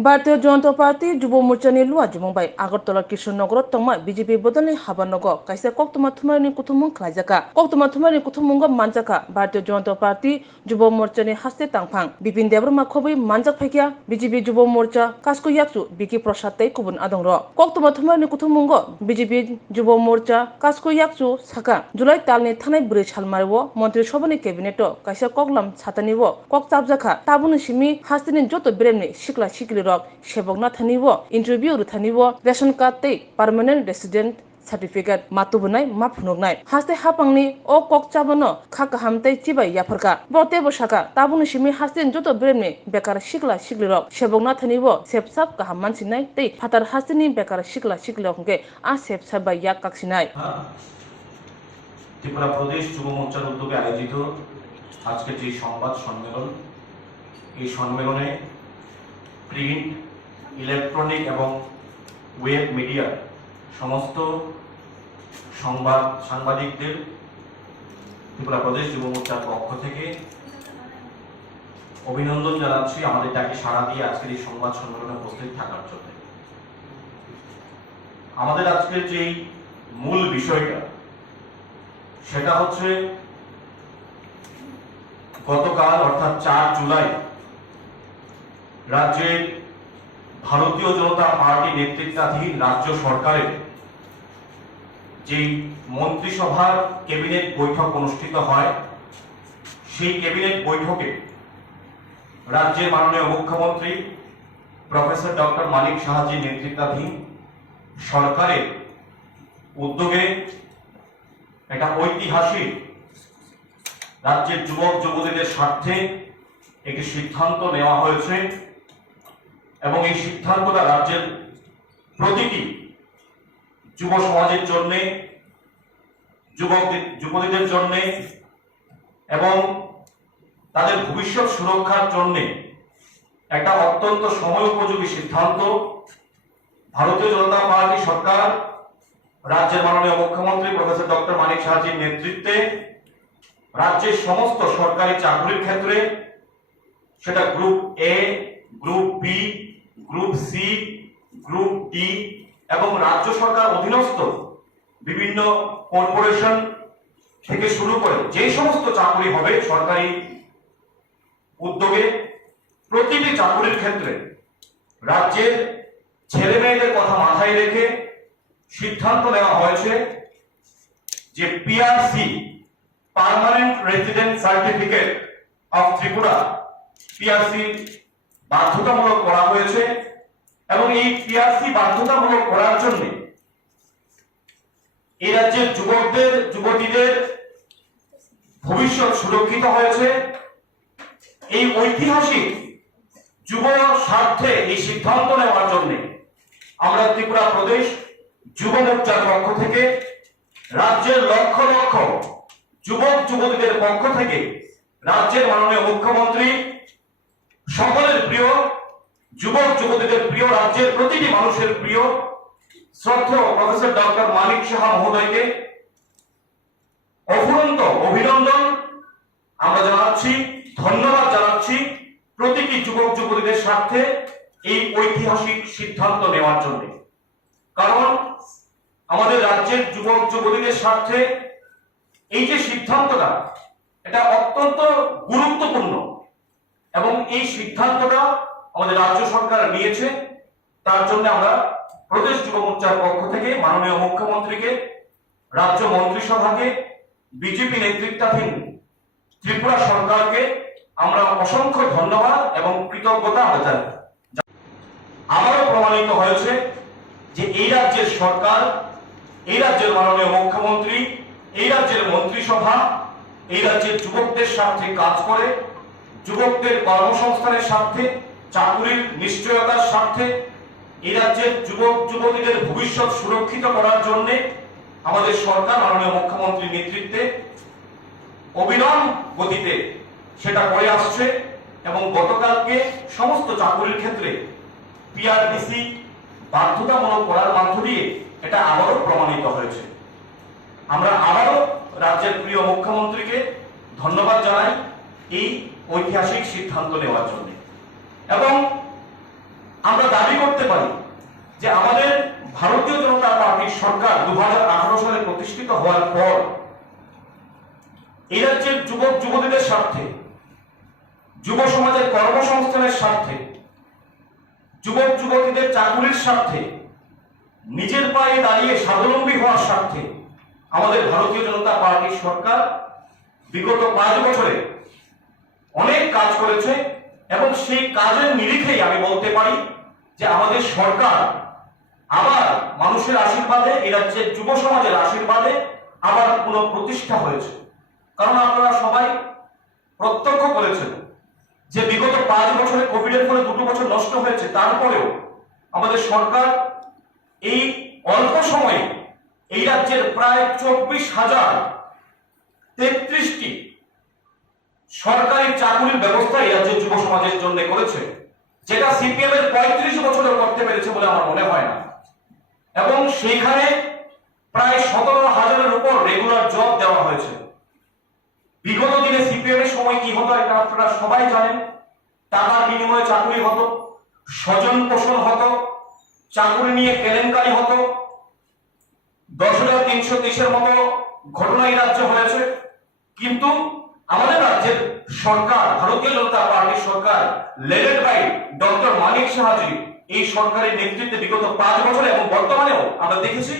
Bharatiya Janata party युवा मोर्चानि लुआ जुमंबाई Agartala Krishnanagar तंगमा BJP बदलनि हाबानगो काइसे कक्तमा थुमारनि कुथुमुं खलाइजाका कक्तमा थुमारनि कुथुमुंगो मानजाका Bharatiya Janata party युवा मोर्चानि हास्ते तांफां बिपिन देब्रमा खबै मानजाक फैकिया बीजेपी युवा मोर्चा कास्को याक्सु बिकी प्रसाद तै कुबुन आदंग र कक्तमा थुमारनि कुथुमुंगो बीजेपी युवा मोर्चा कास्को याक्सु साका जुलाई तालनि थानाय ब्रै सालमारवो मन्त्रि सभानि कैबिनेट काइसे ककलाम सातानिवो कक चाबजाखा ताबुनि सिमी हास्तेनि जत ब्रेमनि सिक्ला सिक्ली रक सेबकना थानिवो इंटरव्यू थानिवो रेशन कार्ड तै परमानेंट रेसिडेंट सर्टिफिकेट मातुबनाय माफुनगनाय हास्ते हापांनि ओ कक चाबनो खाका हामतै चिबाय याफरका बते बसाका ताबुनि सिमी हास्तेनि जत ब्रेमनि बेकार सिक्ला सिक्ली रक सेबकना थानिवो सेबसाब गाहाम मानसिनाय तै फातार हास्तेनि बेकार सिक्ला सिक्ली रकके आ सेबसाब बाय या काक्सिनाय त्रिपुरा प्रदेश যুব মোর্চার উদ্যোগে আয়োজিত আজকের যে সংবাদ সম্মেলন এই সম্মেলনে প্রিন্ট ইলেকট্রনিক এবং ওয়েব মিডিয়া সমস্ত সাংবাদিকদের ত্রিপুরা প্রদেশ যুব মোর্চার পক্ষ থেকে অভিনন্দন জানাচ্ছি আমাদের ডাকে সাড়া দিয়ে আজকের এই সংবাদ সম্মেলনে উপস্থিত থাকার জন্য। আমাদের আজকের যে মূল বিষয়টা সেটা হচ্ছে গতকাল অর্থাৎ 4 জুলাই রাজ্যের ভারতীয় জনতা পার্টি নেতৃত্বাধীন রাজ্য সরকারের যে মন্ত্রিসভার ক্যাবিনেট বৈঠক অনুষ্ঠিত হয় সেই ক্যাবিনেট বৈঠকে রাজ্যের মাননীয় মুখ্যমন্ত্রী প্রফেসর ডক্টর মানিক সাহাজির নেতৃত্বাধীন সরকারের উদ্যোগে একটা ঐতিহাসিক রাজ্যের যুবক যুবতীদের স্বার্থে একটি সিদ্ধান্ত নেওয়া হয়েছে এবং এই সিদ্ধান্তটা রাজ্যের প্রতিটি যুব সমাজের জন্য যুবতীদের জন্য এবং তাদের ভবিষ্যৎ সুরক্ষার জন্য একটা অত্যন্ত সময় উপযোগী সিদ্ধান্ত ভারতীয় জনতা পার্টি সরকার রাজ্যের মাননীয় মুখ্যমন্ত্রী প্রফেসর ডক্টর মানিক সাহাজির নেতৃত্বে রাজ্যের সমস্ত সরকারি চাকরির ক্ষেত্রে সেটা group A, group B, group C, group D এবং রাজ্য সরকার অধীনস্থ বিভিন্ন কর্পোরেশন থেকে শুরু করে যে সমস্ত চাকরি হবে সরকারি উদ্যোগে প্রতিটি চাকরির ক্ষেত্রে রাজ্যের ছেলে মেয়েদের কথা মাথায় রেখে সিদ্ধান্ত নেওয়া হয়েছে যে PRC permanent resident certificate of Tripura PRC বাধ্যতামূলক করা হয়েছে এবং এই পিআরসি বাধ্যতামূলক করার জন্য এই রাজ্যের যুবকদের যুবতীদের ভবিষ্যৎ সুরক্ষিত হয়েছে। এই ঐতিহাসিক যুব স্বার্থে এই সিদ্ধান্ত নেওয়ার জন্য আমরা ত্রিপুরা প্রদেশ যুব মোর্চার পক্ষ থেকে রাজ্যের লক্ষ লক্ষ যুবক যুবতীদের পক্ষ থেকে রাজ্যের মাননীয় মুখ্যমন্ত্রী সকলের প্রিয় যুবক যুবতীদের প্রিয় রাজ্যের প্রতিটি মানুষের প্রিয় শ্রদ্ধেয় প্রফেসর ডক্টর মানিক সাহা মহোদয়কে অফুরন্ত অভিনন্দন আমরা জানাচ্ছি, ধন্যবাদ জানাচ্ছি প্রতিটি যুবক যুবতীদের স্বার্থে এই ঐতিহাসিক সিদ্ধান্ত নেওয়ার জন্য। কারণ আমাদের রাজ্যের যুবক যুবতীদের স্বার্থে এই যে সিদ্ধান্তটা এটা অত্যন্ত গুরুত্বপূর্ণ এবং এই সিদ্ধান্তটা আমাদের রাজ্য সরকার নিয়েছে। তার জন্য আমরা প্রদেশ যুব মোর্চার পক্ষ থেকে মাননীয় মুখ্যমন্ত্রীকে, রাজ্য মন্ত্রিসভাকে, বিজেপি নেতৃত্বাধীন ত্রিপুরা সরকারকে আমরা অসংখ্য ধন্যবাদ এবং কৃতজ্ঞতা জানাই। আবারও প্রমাণিত হয়েছে যে এই রাজ্যের সরকার, এই রাজ্যের মাননীয় মুখ্যমন্ত্রী, এই রাজ্যের মন্ত্রিসভা এই রাজ্যের যুবকদের স্বার্থে কাজ করে, যুবকদের কর্মসংস্থানের স্বার্থে, চাকরির নিশ্চয়তার স্বার্থে, এই রাজ্যের যুবক যুবতীদের ভবিষ্যৎ সুরক্ষিত করার জন্য আমাদের সরকার মাননীয় মুখ্যমন্ত্রীর নেতৃত্বে অবিরাম গতিতে সেটা করে আসছে এবং গতকালকে সমস্ত চাকরির ক্ষেত্রে পিআরডিসি বাধ্যতামূলক করার মধ্য দিয়ে এটা আবারও প্রমাণিত হয়েছে। আমরা আবারও রাজ্যের প্রিয় মুখ্যমন্ত্রীকে ধন্যবাদ জানাই এই ঐতিহাসিক সিদ্ধান্ত নেওয়ার জন্য এবং আমরা দাবি করতে পারি যে আমাদের ভারতীয় জনতা পার্টির সরকার 2018 সালে প্রতিষ্ঠিত হওয়ার পর এই রাজ্যের যুবক যুবতীদের স্বার্থে, যুব সমাজের কর্মসংস্থানের স্বার্থে, যুবক যুবতীদের চাকুরির স্বার্থে, নিজের পায়ে দাঁড়িয়ে স্বাবলম্বী হওয়ার স্বার্থে আমাদের ভারতীয় জনতা পার্টির সরকার বিগত 5 বছরে অনেক কাজ করেছে এবং সেই কাজের নিরিখেই আমি বলতে পারি যে আমাদের সরকার আবার মানুষের আশীর্বাদে, এই রাজ্যের যুব সমাজের আশীর্বাদে আবার পুনঃপ্রতিষ্ঠা হয়েছে। কারণ আপনারা সবাই প্রত্যক্ষ করেছেন যে বিগত 5 বছরে কোভিডের ফলে 2 বছর নষ্ট হয়েছে, তারপরেও আমাদের সরকার এই অল্প সময়ে এই রাজ্যের প্রায় 24,033টি সরকারি চাকুরির ব্যবস্থা এই রাজ্যের যুব সমাজের জন্য করেছে, যেটা সিপিএম এর 35 বছরে করতে পেরেছে বলে আমার মনে হয় না। এবং সেইখানে প্রায় 17,000-এর উপর রেগুলার জব দেওয়া হয়েছে। বিগত দিনে সিপিএম এর সময় কি হতো এটা আপনারা সবাই জানেন। টাকার বিনিময়ে চাকরি হতো, স্বজন পোষণ হতো, চাকরি নিয়ে কেলেঙ্কারি হতো, 10,330-এর মতো ঘটনা এই রাজ্যে হয়েছে। কিন্তু আমাদের রাজ্যের সরকার, ভারতীয় জনতা পার্টির সরকার লেডেড বাই ডক্টর মানিক সাহাজি, এই সরকারের নেতৃত্বে বিগত 5 বছরে এবং বর্তমানেও আমরা দেখেছি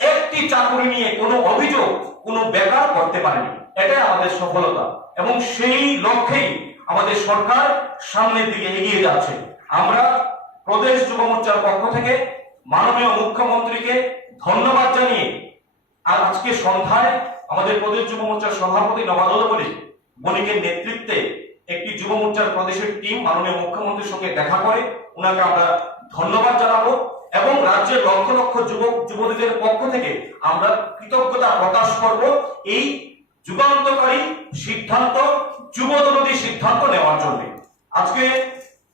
একটি চাকরি নিয়ে কোনো অভিযোগ কোনো বেকার করতে পারেনি। এটাই আমাদের সফলতা এবং সেই লক্ষ্যেই আমাদের সরকার সামনের দিকে এগিয়ে যাচ্ছে। আমরা প্রদেশ যুব মোর্চার পক্ষ থেকে মাননীয় মুখ্যমন্ত্রীকে ধন্যবাদ জানিয়ে আজকে সন্ধ্যায় আমাদের প্রদেশ যুব মোর্চার সভাপতি নবাদল বণিকের নেতৃত্বে একটি যুব মোর্চার প্রদেশের টিম মাননীয় মুখ্যমন্ত্রীর সঙ্গে দেখা করে ওনাকে আমরা ধন্যবাদ জানাবো এবং রাজ্যের লক্ষ লক্ষ যুবক যুবতীদের পক্ষ থেকে আমরা কৃতজ্ঞতা প্রকাশ করব এই যুগান্তকারী সিদ্ধান্ত, যুবদরদী সিদ্ধান্ত নেওয়ার জন্য। আজকে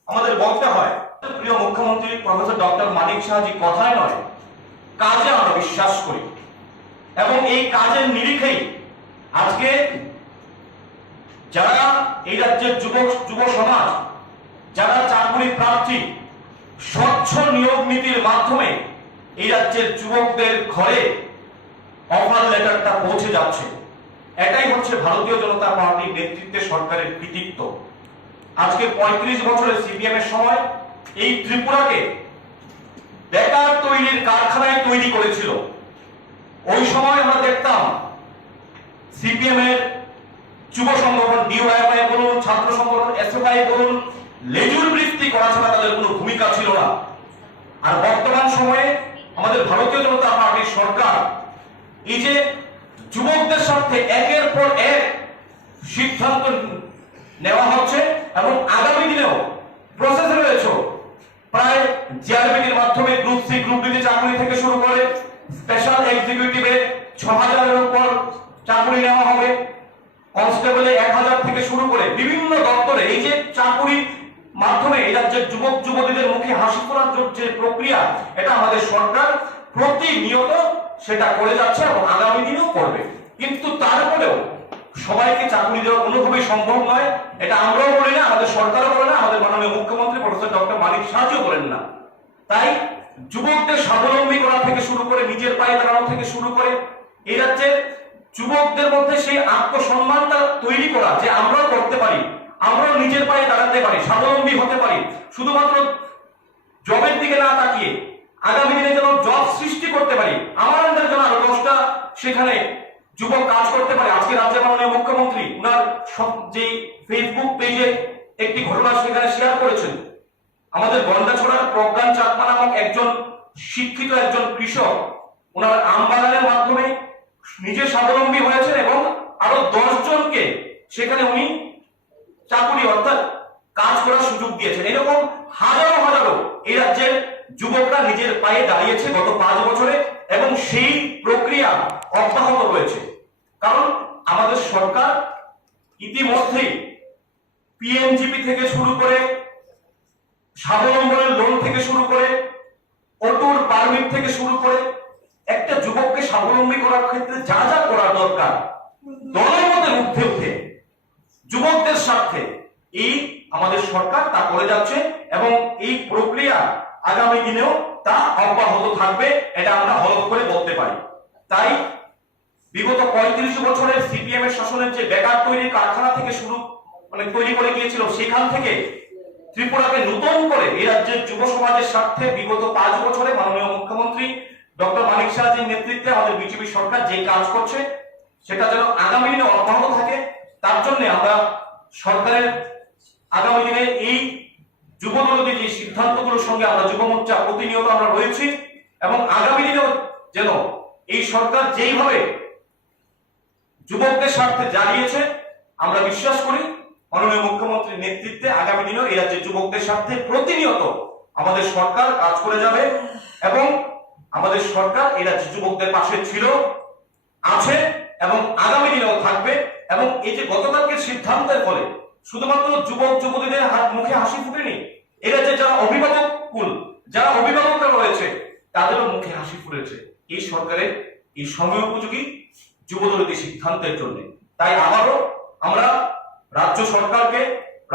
আমাদের বলতে হয় প্রিয় মুখ্যমন্ত্রী প্রফেসর ডক্টর মানিক সাহাজি কথায় নয় কাজে আমরা বিশ্বাস করি এবং এই কাজের নিরিখেই আজকে যারা এই রাজ্যের যুব সমাজ, যারা চাকরি প্রার্থী, স্বচ্ছ নিয়োগ নীতির মাধ্যমে এই রাজ্যের যুবকদের ঘরে অফার লেটারটা পৌঁছে যাচ্ছে। এটাই হচ্ছে ভারতীয় জনতা পার্টির নেতৃত্বে সরকারের কৃতিত্ব। আজকে 35 বছরের সিপিএম এর সময় এই ত্রিপুরাকে বেকার তৈরির কারখানায় তৈরি করেছিল। ওই সময় আমরা দেখতাম সিপিএম এর যুব সংগঠন ডিওয়াইএফআই বলুন, ছাত্র সংগঠন এসএফআই বলুন, লেজুর বৃত্তি করা ছাড়া তাদের কোনো ভূমিকা ছিল না। আর বর্তমান সময়ে আমাদের ভারতীয় জনতা পার্টির সরকার এই যে যুবকদের স্বার্থে একের পর এক সিদ্ধান্ত নেওয়া হচ্ছে এবং আগামী দিনেও প্রসেসে রয়েছে। প্রায় জিআরবিটির মাধ্যমে গ্রুপ সি গ্রুপ ডি চাকরি থেকে শুরু করে স্পেশাল এক্সিকিউটিভে 6,000-এর উপর চাকরি নেওয়া হবে, কনস্টেবলে 1,000 থেকে শুরু করে বিভিন্ন দপ্তরে এই যে চাকরি মাধ্যমে এই রাজ্যের যুবক যুবতীদের মুখে হাসি ফোটার যে প্রক্রিয়া, এটা আমাদের সরকার প্রতিনিয়ত সেটা করে যাচ্ছে এবং আগামী দিনেও করবে। কিন্তু তারপরেও সবাইকে চাকরি দেওয়া কোনোভাবেই সম্ভব নয়। এটা আমরাও বলি না, আমাদের সরকারও বলে না, আমাদের মাননীয় মুখ্যমন্ত্রী প্রফেসর ডক্টর মানিক সাহাজিও বলেন না। তাই যুবকদের স্বাবলম্বী করা থেকে শুরু করে নিজের পায়ে দাঁড়ানো থেকে শুরু করে এই রাজ্যের যুবকদের মধ্যে সেই আত্মসম্মানটা তৈরি করা যে আমরাও করতে পারি, আমরাও নিজের পায়ে দাঁড়াতে পারি, স্বাবলম্বী হতে পারি, শুধুমাত্র জবের দিকে না তাকিয়ে আগামী দিনে যেন জব সৃষ্টি করতে পারি, আমার আন্ডারে যেন আরো 10টা সেখানে যুবক কাজ করতে পারে। আজকে রাজ্যের মাননীয় মুখ্যমন্ত্রী ওনার যে ফেসবুক পেজে একটি ঘটনা সেখানে শেয়ার করেছেন। আমাদের গন্ডাছড়ার প্রজ্ঞান চাকমা নামক একজন শিক্ষিত একজন কৃষক ওনার আম বাগানের মাধ্যমে নিজে স্বাবলম্বী হয়েছেন এবং আরো 10 জনকে সেখানে উনি চাকুরি অর্থাৎ কাজ করার সুযোগ দিয়েছেন। এরকম হাজারো হাজারো এই রাজ্যের যুবকরা নিজের পায়ে দাঁড়িয়েছে গত 5 বছরে এবং সেই প্রক্রিয়া অব্যাহত রয়েছে। কারণ আমাদের সরকার ইতিমধ্যেই পিএমজিপি থেকে শুরু করে স্বাবলম্বনের লোন থেকে শুরু করে অটোর পারমিট থেকে শুরু করে একটা যুবককে স্বাবলম্বী করার ক্ষেত্রে যা যা করা দরকার দলমতের ঊর্ধ্বে উঠে যুবকদের স্বার্থে এই আমাদের সরকার তা করে যাচ্ছে এবং এই প্রক্রিয়া আগামী দিনেও তা অব্যাহত থাকবে, এটা আমরা হলফ করে বলতে পারি। তাই বিগত 35 বছরের সিপিএম এর শাসনের যে বেকার তৈরির কারখানা থেকে শুরু তৈরি করে গিয়েছিল, সেখান থেকে ত্রিপুরাকে নতুন করে এই রাজ্যের যুব সমাজের স্বার্থে বিগত 5 বছরে মাননীয় মুখ্যমন্ত্রী ডক্টর মানিক শাহজির নেতৃত্বে আমাদের বিজেপি সরকার যে কাজ করছে, সেটা যেন আগামী দিনে অব্যাহত থাকে, তার জন্য আমরা সরকারের আগামী দিনে এই যুবদলদের যে সিদ্ধান্তগুলোর সঙ্গে আমরা যুব মোর্চা প্রতিনিয়ত আমরা রয়েছি, এবং আগামী দিনেও যেন এই সরকার যেইভাবে যুবকদের স্বার্থে জ্বালিয়েছে, আমরা বিশ্বাস করি মাননীয় মুখ্যমন্ত্রীর নেতৃত্বে আগামী দিনেও এই রাজ্যের যুবকদের স্বার্থে প্রতিনিয়ত আমাদের সরকার কাজ করে যাবে, এবং আমাদের সরকার এই রাজ্যের যুবকদের পাশে ছিল, আছে এবং আগামী দিনেও থাকবে। এবং এই যে গতকালকের সিদ্ধান্তের ফলে শুধুমাত্র যুবক যুবতীদের মুখে হাসি ফুটেনি, এই রাজ্যে যারা অভিভাবক কুল, যারা অভিভাবকরা রয়েছে, তাদেরও মুখে হাসি ফুটেছে এই সরকারের এই সময়োপযোগী যুবদলতি সিদ্ধান্তের জন্য। তাই আবারও আমরা রাজ্য সরকারকে,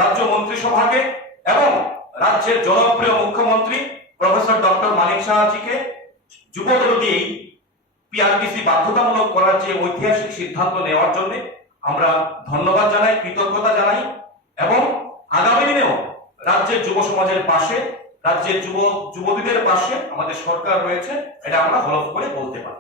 রাজ্য মন্ত্রিসভাকে এবং রাজ্যের জনপ্রিয় মুখ্যমন্ত্রী প্রফেসর ডক্টর মানিক শাহজিকে যুবদলতি এই পিআরটিসি বাধ্যতামূলক করার যে ঐতিহাসিক সিদ্ধান্ত নেওয়ার জন্য আমরা ধন্যবাদ জানাই, কৃতজ্ঞতা জানাই, এবং আগামী দিনেও রাজ্যের যুব সমাজের পাশে, রাজ্যের যুবতীদের পাশে আমাদের সরকার রয়েছে, এটা আমরা হলফ করে বলতে পারি।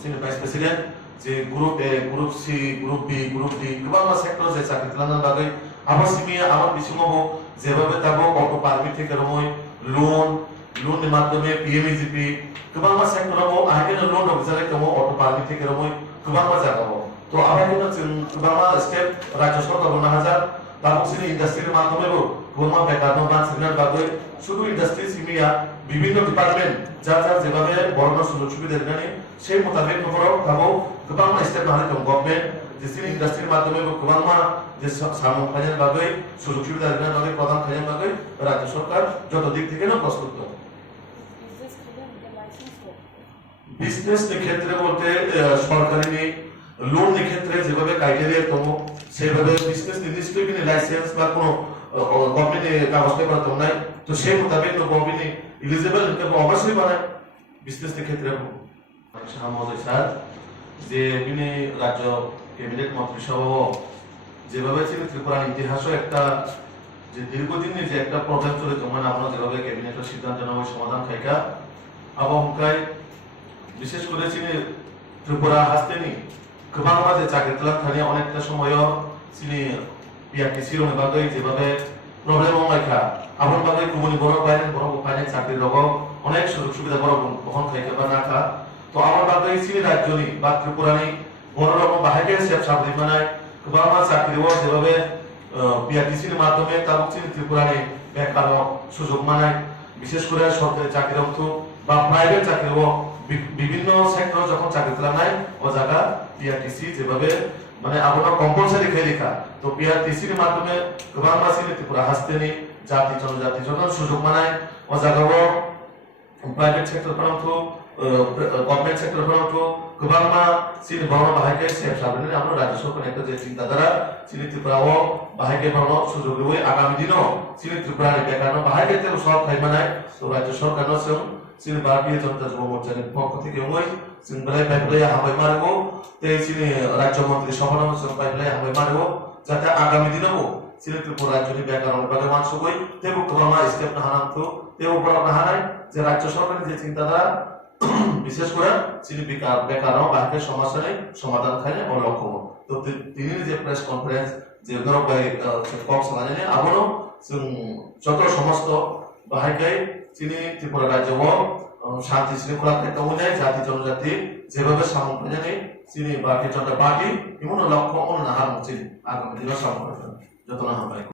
Senior Vice President, J group A, group C, group B, group D, गोबां सेक्टर जे साख्रि खालामनानै बागै आबाद सिबिया आबाद बिथिङाव जेबाबो दाबो अट' पारमिट থেকে रमय लोननि माध्यमे PMEGP गोबां सेक्टराव आहायनो लोन अफिसार दङ अट' पारमिट থেকে रमय गोबां जागाव तो आबादनो जों गोबां स्टेप राज्य सरकार हाजार बांसिन इन्डास्ट्रिनि माध्यमेबो गोबां बेकारनो मानसिफोरनि बागै শুধু ইন্ডাস্ট্রি সিমিয়া বিভিন্ন ডিপার্টমেন্ট যার যার যেভাবে বড় সুযোগ সুবিধা দেখানি সেই মোতাবেক নগরাव गावो गोबां स्टेप लानानै दं गभर्नमेन्ट जेसिनि इन्डास्ट्रिनि माध्यमे गोबां जे सामु फाइनाल बागै सुযোগ सुविधा देखानि बागै प्रदान खालामनायनि बागै राज्य सरकार যত দিক থেকে প্রস্তুত দं বিজনেসनि ক্ষেত্রে বলতে সরকারি লোনनि ক্ষেত্রে যেভাবে ক্রাইটেরিয়া দं সেভাবে বিজনেস নির্দিষ্টভাবে লাইসেন্স বা কোনো গভর্নমেন্টে কাগজ পেপার দं নাই তো সেই মোতাবেক গভর্নমেন্টে এলিজিবল ইনকাম অবশ্যই বানায় বিজনেসनि ক্ষেত্রে মহোদয় স্যার যে তিনি রাজ্য ক্যাবিনেট মন্ত্রিসভা যেভাবে ছিল ত্রিপুরার ইতিহাসও একটা যে দীর্ঘদিনের যে একটা প্রবলেম চলে মানে আমরা যেভাবে ক্যাবিনেটের সিদ্ধান্ত নেওয়া সমাধান খাইকা আবহাওয়ায় বিশেষ করে চিনি ত্রিপুরা হাসতেনি গোबां যে চাকরি তলাক খালি অনেকটা সময় চিনি পিআরটিসির বাগৈ যেভাবে প্রবলেম অনেকা আমার বাগৈ গুবুনি বড় বাইরে চাকরি রব অনেক সুযোগ সুবিধা বড় বহন খাইকা বা নাখা তো আমার বাগৈ চিনি রাজ্যনি বা ত্রিপুরানি বড় রকম বাহাইকে সেফ সাবধান বানায় গোबां চাকরিও যেভাবে পিআরটিসির মাধ্যমে তাবক চিনি ত্রিপুরানি বেকার সুযোগ মানায় বিশেষ করে সরকারি চাকরি অর্থ বা প্রাইভেট চাকরিও বিভিন্ন সেক্টর যখন চাকরি তোলা নাই ও জায়গা পিআরটিসি যেভাবে মানে আপনার কম্পালসারি খেলিকা তো পিআরটিসির মাধ্যমে গোबां মাসিনি ত্রিপুরা হাসতেনি জাতি জনজাতি জন্য সুযোগ মানায় ও জায়গাও প্রাইভেট সেক্টর ফরমতো গভর্নমেন্ট সেক্টর ফরমতো গোबां চিনি বড় বাহাইকে সেফ সাবধানে আমরা রাজ্য সরকার একটা যে চিন্তাধারা চিনি ত্রিপুরাও বাহাইকে বড় সুযোগ দেবে আগামী দিনও চিনি ত্রিপুরার বেকার বাহাইকে সব খাই মানায় তো রাজ্য সরকারও চিনি ভারতীয় জনতা যুব মোর্চার পক্ষ থেকে ওই চিনি বেলায় পাইপলাই হাবাই মারব তাই চিনি রাজ্য মন্ত্রী সভার পাইপলাই হাবাই মারব যাতে আগামী দিনেও চিনি ত্রিপুরা রাজ্যনি বেকার বাগে মানুষ গই তেবো গোबां স্টেপ না হানাতো তেবো বড় না হানায় যে রাজ্য সরকারের যে চিন্তাধারা বিশেষ করে চিনি বেকার বাহিকে সমস্যা নেই সমাধান খাইলে ও লক্ষ্য তো তিনি যে প্রেস কনফারেন্স যে গরব বাই কক্স লাইনে আবারও যত সমস্ত বাহিকে চিনি ত্রিপুরা রাজ্য শান্তি শৃঙ্খলা একটা অনুযায়ী জাতি জনজাতি যেভাবে সামগ্রী চিনি ভারতীয় জনতা পার্টি এমন লক্ষ্য অন্য হার চিনি আগামী দিনের সামগ্রী যত না হয়